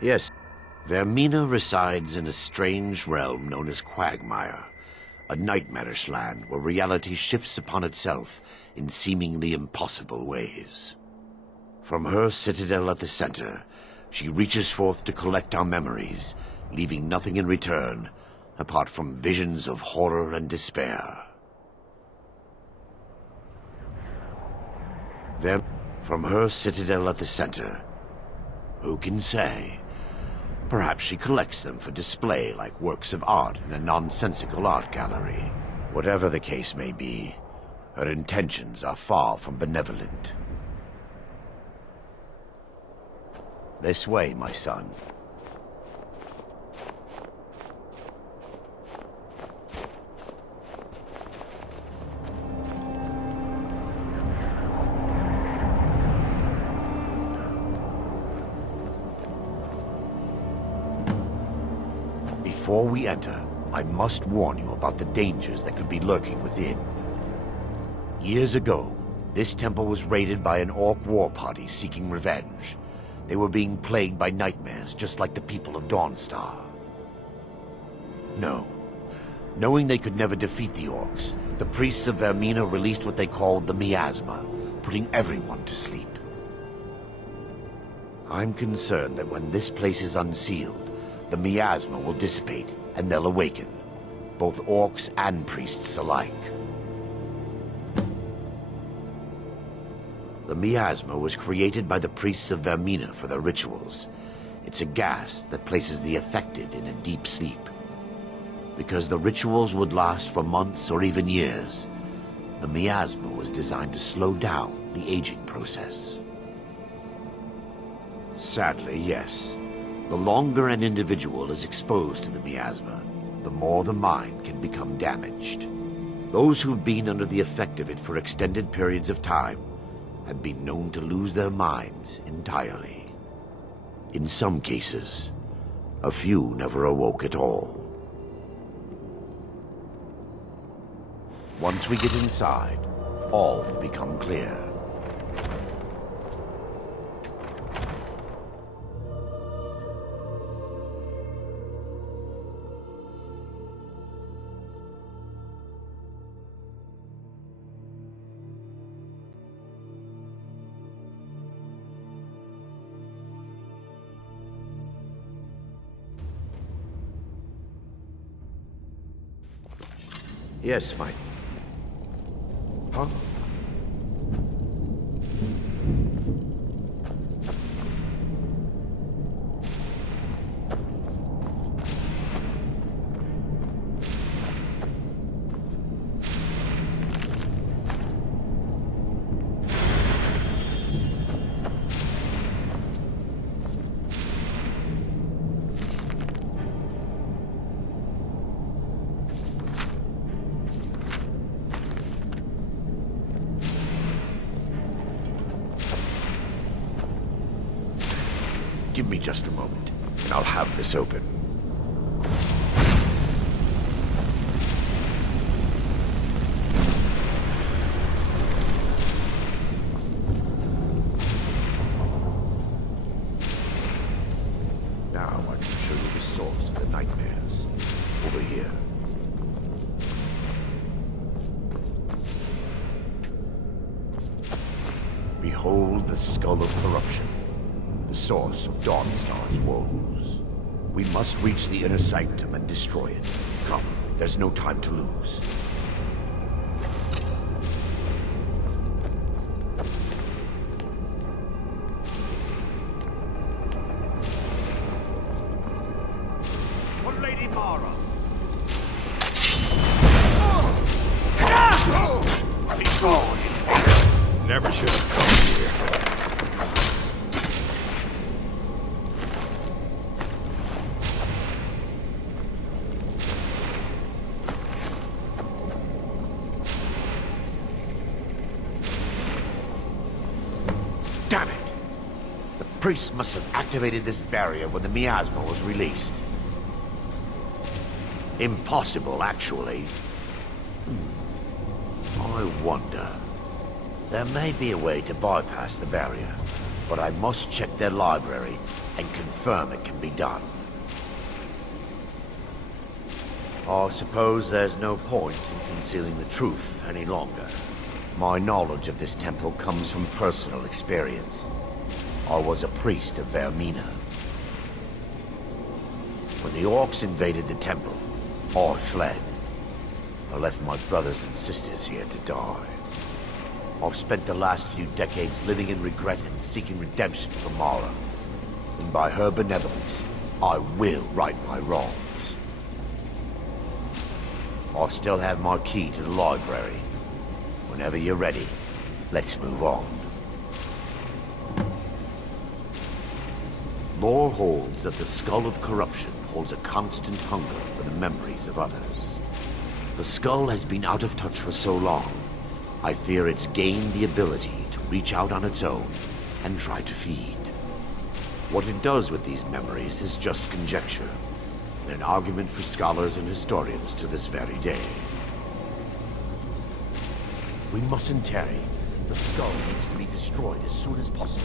Yes. Vermina resides in a strange realm known as Quagmire, a nightmarish land where reality shifts upon itself in seemingly impossible ways. From her citadel at the center, she reaches forth to collect our memories, leaving nothing in return apart from visions of horror and despair. Then, from her citadel at the center, who can say? Perhaps she collects them for display like works of art in a nonsensical art gallery. Whatever the case may be, her intentions are far from benevolent. This way, my son. Before we enter, I must warn you about the dangers that could be lurking within. Years ago, this temple was raided by an orc war party seeking revenge. They were being plagued by nightmares just like the people of Dawnstar. No. Knowing they could never defeat the orcs, the priests of Vermina released what they called the miasma, putting everyone to sleep. I'm concerned that when this place is unsealed, the miasma will dissipate, and they'll awaken, both orcs and priests alike. The miasma was created by the priests of Vermina for their rituals. It's a gas that places the affected in a deep sleep. Because the rituals would last for months or even years, the miasma was designed to slow down the aging process. Sadly, yes. The longer an individual is exposed to the miasma, the more the mind can become damaged. Those who've been under the effect of it for extended periods of time have been known to lose their minds entirely. In some cases, a few never awoke at all. Once we get inside, all will become clear. Yes, Mike. Huh? Give me just a moment, and I'll have this open. Now I can show you the source of the nightmares. Over here. Behold the Skull of Corruption. The source of Dawnstar's woes. We must reach the inner sanctum and destroy it. Come, there's no time to lose. For Lady Mara. Be gone. Never should have come here. Damn it! The priest must have activated this barrier when the miasma was released. Impossible, actually. I wonder. There may be a way to bypass the barrier, but I must check their library and confirm it can be done. I suppose there's no point in concealing the truth any longer. My knowledge of this temple comes from personal experience. I was a priest of Vermina. When the orcs invaded the temple, I fled. I left my brothers and sisters here to die. I've spent the last few decades living in regret and seeking redemption from Mara. And by her benevolence, I will right my wrongs. I still have my key to the library. Whenever you're ready, let's move on. Lore holds that the Skull of Corruption holds a constant hunger for the memories of others. The skull has been out of touch for so long, I fear it's gained the ability to reach out on its own and try to feed. What it does with these memories is just conjecture, and an argument for scholars and historians to this very day. We mustn't tarry. The skull needs to be destroyed as soon as possible.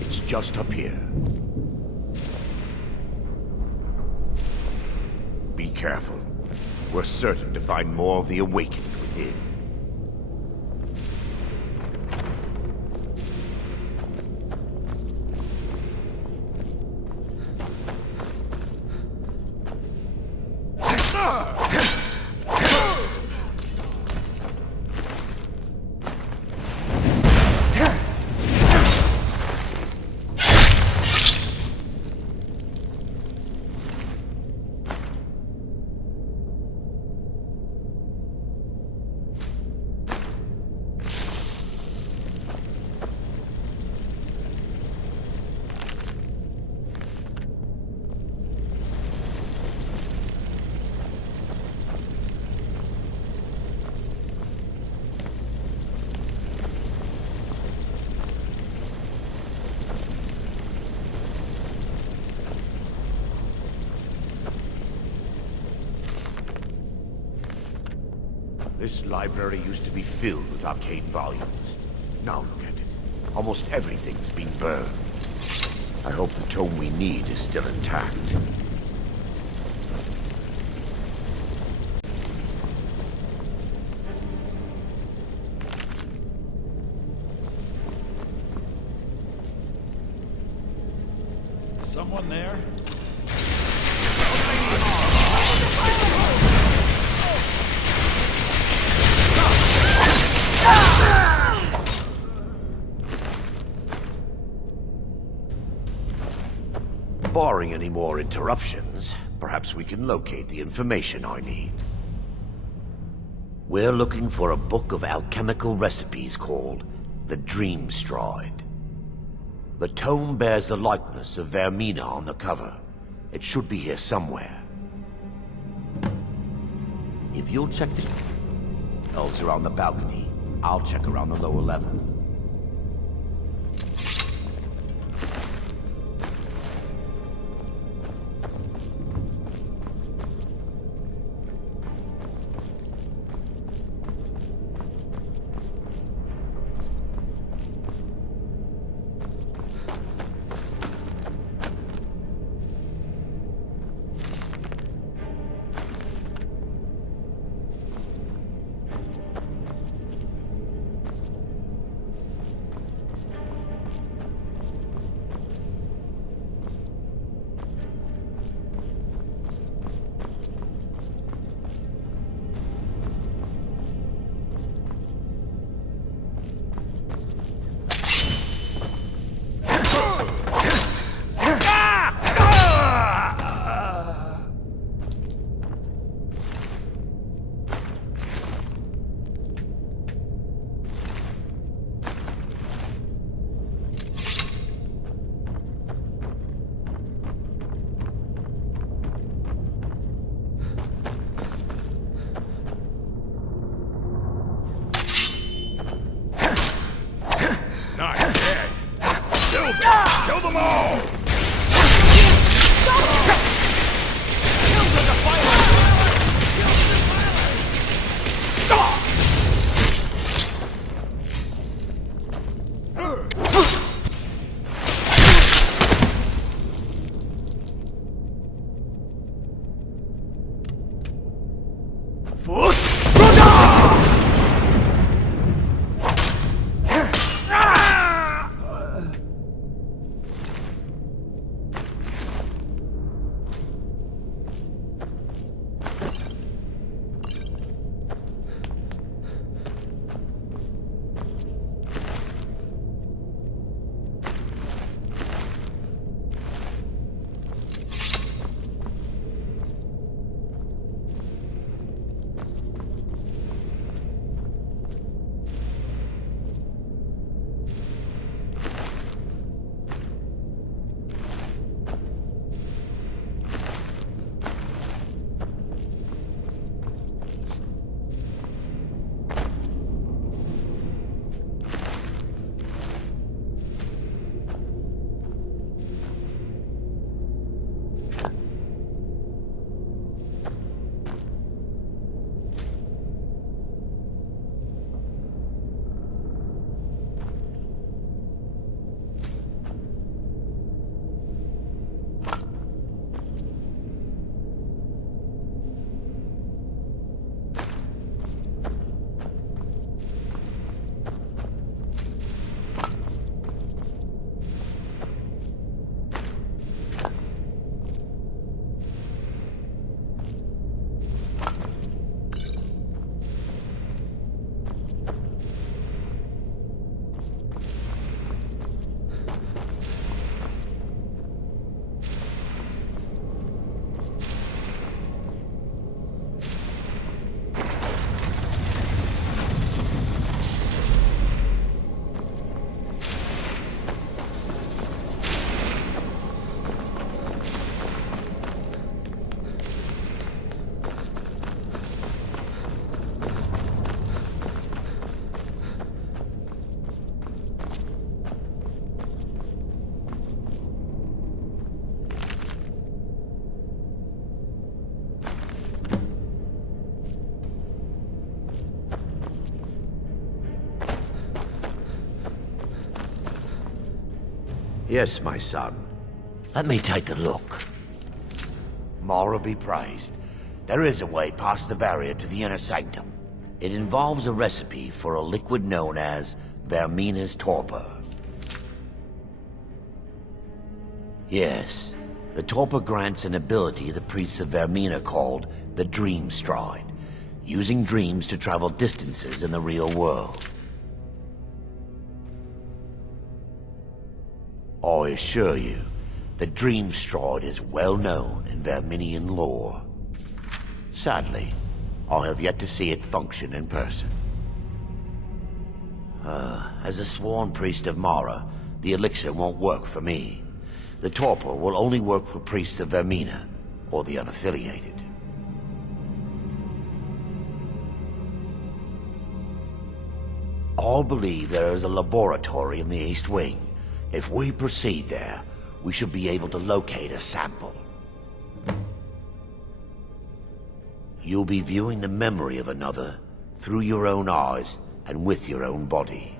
It's just up here. Be careful. We're certain to find more of the awakened within. This library used to be filled with arcane volumes. Now look at it. Almost everything's been burned. I hope the tome we need is still intact. Someone there? Barring any more interruptions, perhaps we can locate the information I need. We're looking for a book of alchemical recipes called the Dream Stride. The tome bears the likeness of Vermina on the cover. It should be here somewhere. If you'll check the shelves around the balcony, I'll check around the lower level. Kill them all! Yes, my son. Let me take a look. Mara be praised. There is a way past the barrier to the inner sanctum. It involves a recipe for a liquid known as Vermina's torpor. Yes, the torpor grants an ability the priests of Vermina called the Dream Stride, using dreams to travel distances in the real world. I assure you, the Dream Stride is well known in Verminian lore. Sadly, I have yet to see it function in person. As a sworn priest of Mara, the elixir won't work for me. The torpor will only work for priests of Vermina, or the unaffiliated. I believe there is a laboratory in the East Wing. If we proceed there, we should be able to locate a sample. You'll be viewing the memory of another through your own eyes and with your own body.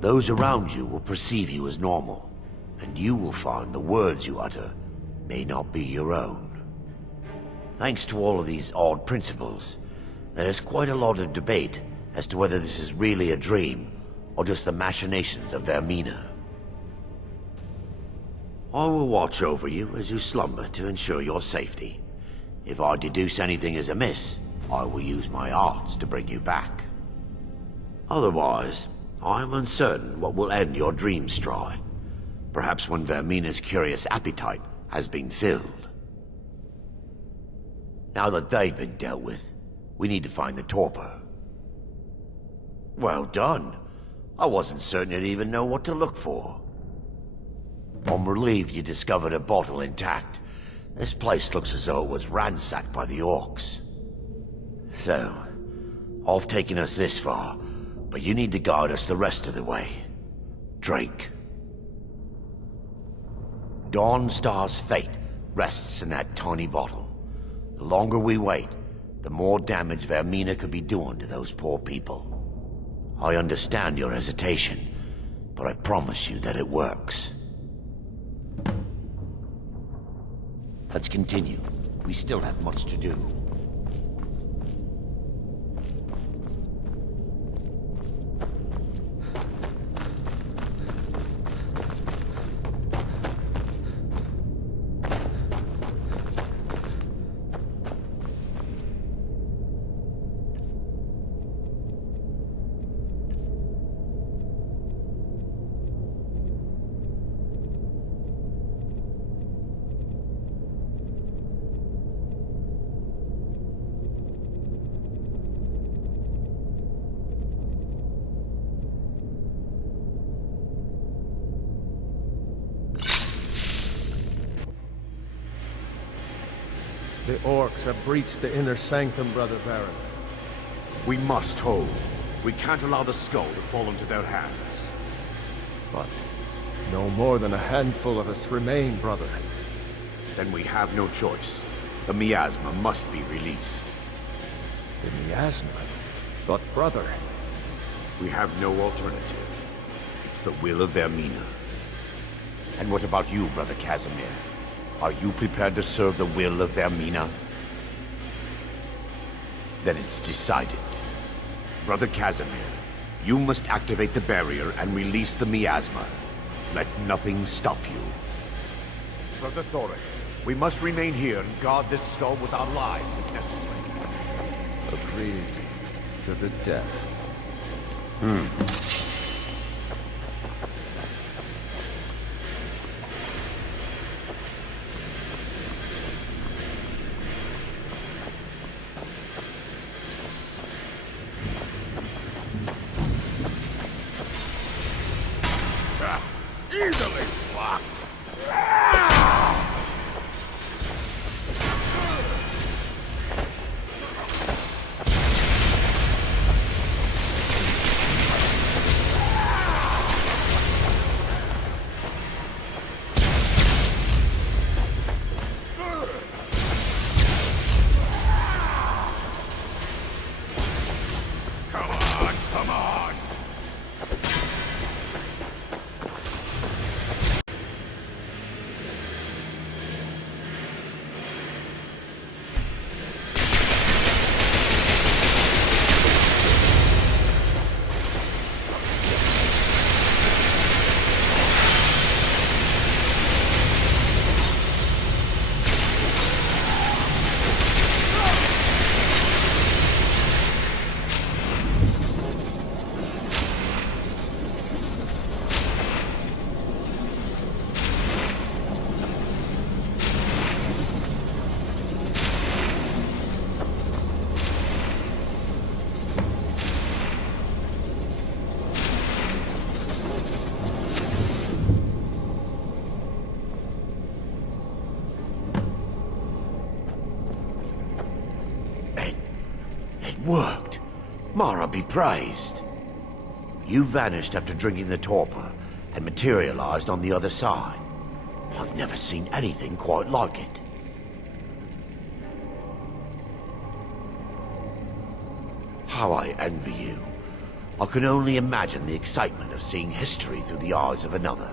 Those around you will perceive you as normal, and you will find the words you utter may not be your own. Thanks to all of these odd principles, there is quite a lot of debate as to whether this is really a dream or just the machinations of Vermina. I will watch over you as you slumber to ensure your safety. If I deduce anything is amiss, I will use my arts to bring you back. Otherwise, I am uncertain what will end your dream stride. Perhaps when Vermina's curious appetite has been filled. Now that they've been dealt with, we need to find the torpor. Well done. I wasn't certain you'd even know what to look for. I'm relieved you discovered a bottle intact. This place looks as though it was ransacked by the orcs. So, I've taken us this far, but you need to guide us the rest of the way. Drake. Dawnstar's fate rests in that tiny bottle. The longer we wait, the more damage Vermina could be doing to those poor people. I understand your hesitation, but I promise you that it works. Let's continue. We still have much to do. The orcs have breached the inner sanctum, Brother Baron. We must hold. We can't allow the skull to fall into their hands. But no more than a handful of us remain, brother. Then we have no choice. The miasma must be released. The miasma? But brother... We have no alternative. It's the will of Vermina. And what about you, Brother Casimir? Are you prepared to serve the will of Vermina? Then it's decided. Brother Casimir, you must activate the barrier and release the miasma. Let nothing stop you. Brother Thoric, we must remain here and guard this skull with our lives if necessary. Agreed. To the death. Easily blocked. Come on. Mara be praised. You vanished after drinking the torpor and materialized on the other side. I've never seen anything quite like it. How I envy you. I can only imagine the excitement of seeing history through the eyes of another.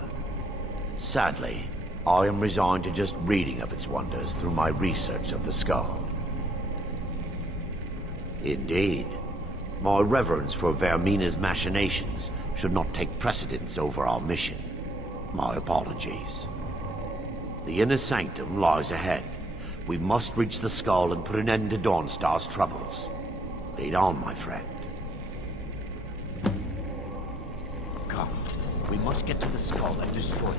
Sadly, I am resigned to just reading of its wonders through my research of the skull. Indeed, my reverence for Vermina's machinations should not take precedence over our mission. My apologies. The inner sanctum lies ahead. We must reach the skull and put an end to Dawnstar's troubles. Lead on, my friend. Come, we must get to the skull and destroy it.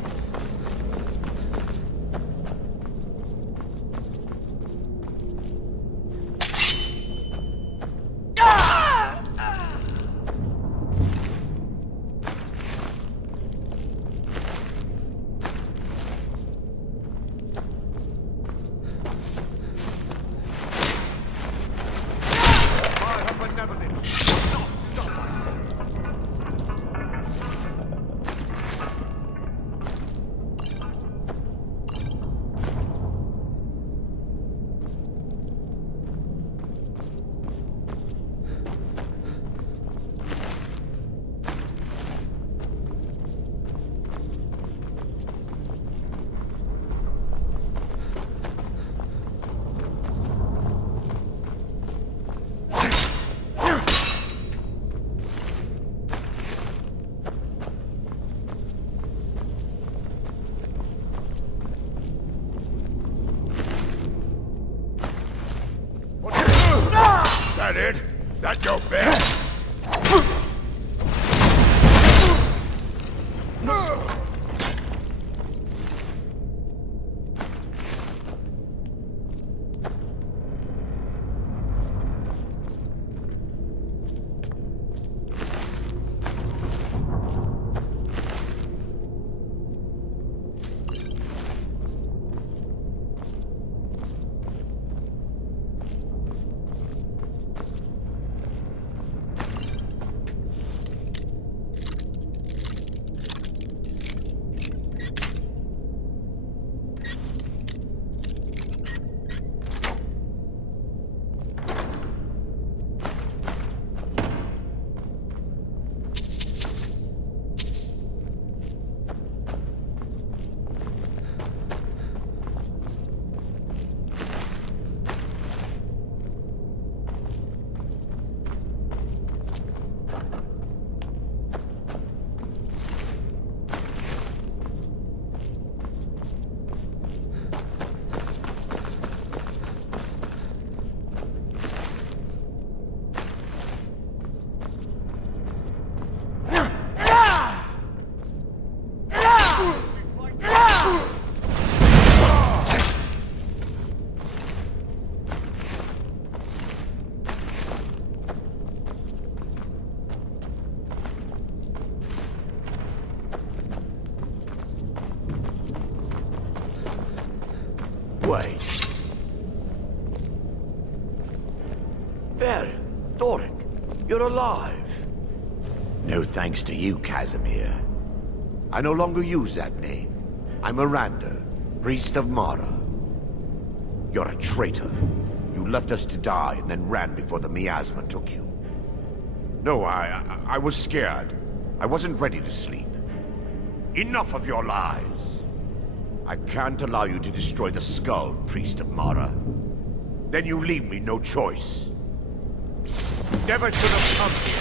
That it? That your best? Wait. There, Thoric, you're alive. No thanks to you, Casimir. I no longer use that name. I'm Erandur, priest of Mara. You're a traitor. You left us to die and then ran before the miasma took you. No, I was scared. I wasn't ready to sleep. Enough of your lies. I can't allow you to destroy the skull, priest of Mara. Then you leave me no choice. Never should have come here.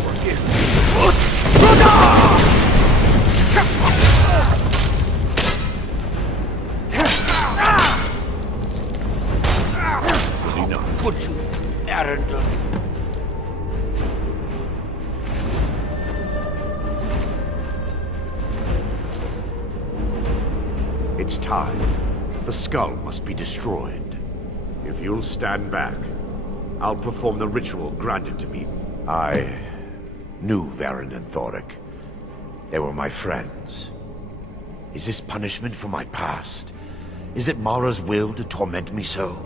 Forgive me. Not good to Erandur. It's time. The skull must be destroyed. If you'll stand back, I'll perform the ritual granted to me. I knew Varen and Thoric. They were my friends. Is this punishment for my past? Is it Mara's will to torment me so?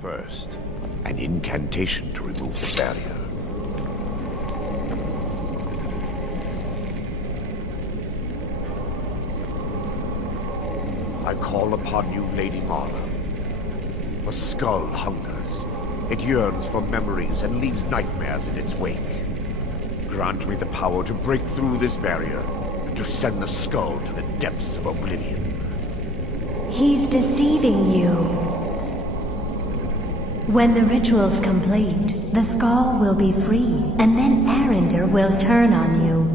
First, an incantation to remove the barrier. I call upon you, Lady Mara. The skull hungers. It yearns for memories and leaves nightmares in its wake. Grant me the power to break through this barrier and to send the skull to the depths of oblivion. He's deceiving you. When the ritual's complete, the skull will be free, and then Erandur will turn on you.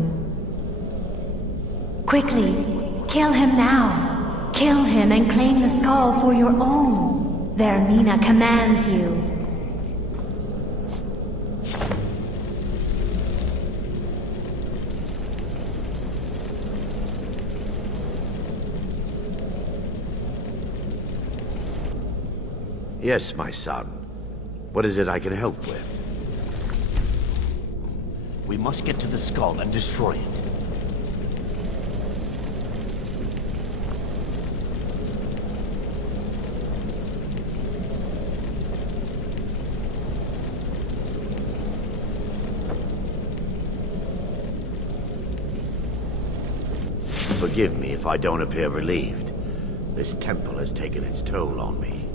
Quickly, kill him now. Kill him and claim the skull for your own. Vermina commands you. Yes, my son. What is it I can help with? We must get to the skull and destroy it. Forgive me if I don't appear relieved. This temple has taken its toll on me.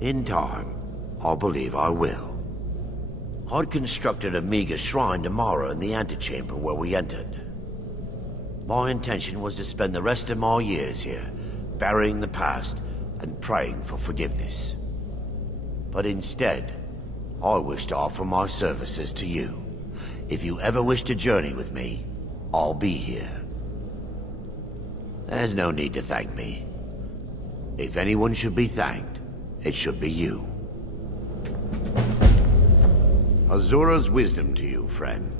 In time, I believe I will. I'd constructed a meager shrine to Mara in the antechamber where we entered. My intention was to spend the rest of my years here, burying the past and praying for forgiveness. But instead, I wish to offer my services to you. If you ever wish to journey with me, I'll be here. There's no need to thank me. If anyone should be thanked, it should be you. Azura's wisdom to you, friend.